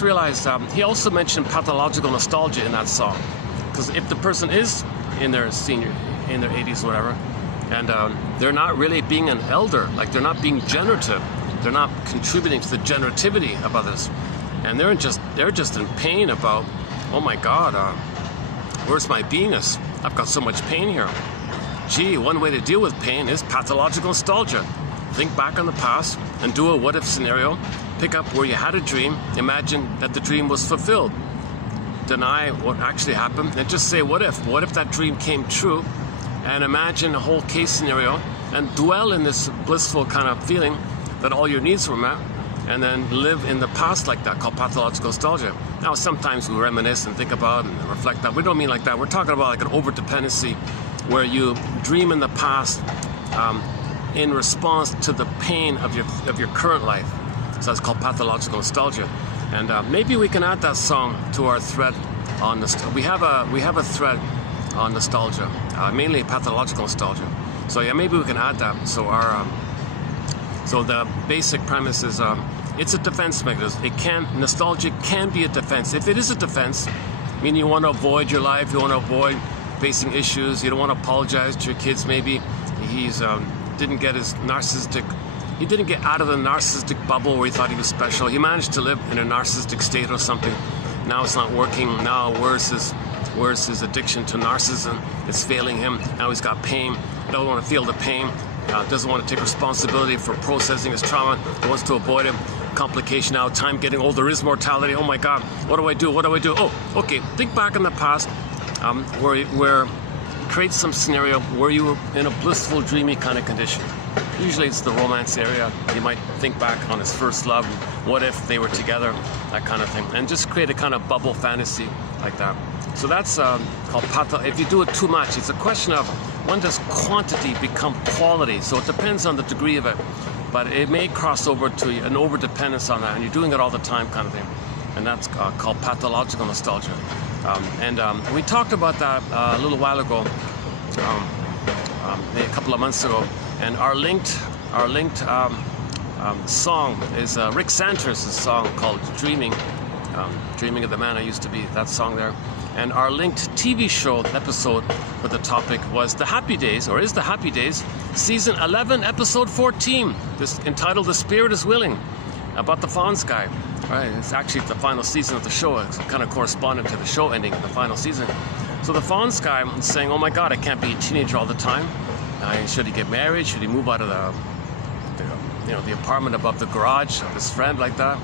just realized he also mentioned pathological nostalgia in that song. Because if the person is in their 80s or whatever, and they're not really being an elder, like they're not being generative, they're not contributing to the generativity of others, and they're just in pain about, oh my God, where's my beingness? I've got so much pain here. Gee, one way to deal with pain is pathological nostalgia. Think back on the past and do a what-if scenario. Pick up where you had a dream. Imagine that the dream was fulfilled. Deny what actually happened and just say, what if? What if that dream came true? And imagine a whole case scenario and dwell in this blissful kind of feeling that all your needs were met, and then live in the past like that, called pathological nostalgia. Now, sometimes we reminisce and think about and reflect that. We don't mean like that. We're talking about like an over-dependency where you dream in the past in response to the pain of your current life. So that's called pathological nostalgia. And maybe we can add that song to our thread on nostalgia. We have a thread on nostalgia, mainly pathological nostalgia. So yeah, maybe we can add that. So so the basic premise is it's a defense mechanism. Nostalgia can be a defense. If it is a defense, meaning you want to avoid your life, you want to avoid facing issues, you don't want to apologize to your kids. Maybe he didn't get out of the narcissistic bubble where he thought he was special. He managed to live in a narcissistic state or something. Now it's not working. Now where's his addiction to narcissism? It's failing him. Now he's got pain. Doesn't want to feel the pain. Doesn't want to take responsibility for processing his trauma. He wants to avoid it. Complication now. Time getting older is mortality. Oh my God. What do I do? What do I do? Oh, okay. Think back in the past where create some scenario where you were in a blissful, dreamy kind of condition. Usually it's the romance area. You might think back on his first love. What if they were together? That kind of thing. And just create a kind of bubble fantasy like that. So that's called patho. If you do it too much, it's a question of when does quantity become quality? So it depends on the degree of it. But it may cross over to an over-dependence on that, and you're doing it all the time kind of thing. And that's called pathological nostalgia. We talked about that a little while ago, maybe a couple of months ago. And our linked song is Rick Santos' song called Dreaming. Dreaming of the Man I Used to Be, that song there. And our linked TV show episode for the topic was The Happy Days, or is The Happy Days, Season 11, Episode 14, entitled The Spirit is Willing, about the Fonz guy. Right? It's actually the final season of the show. It's kind of correspondent to the show ending of the final season. So the Fonz guy is saying, oh my God, I can't be a teenager all the time. Should he get married? Should he move out of the apartment above the garage of his friend like that?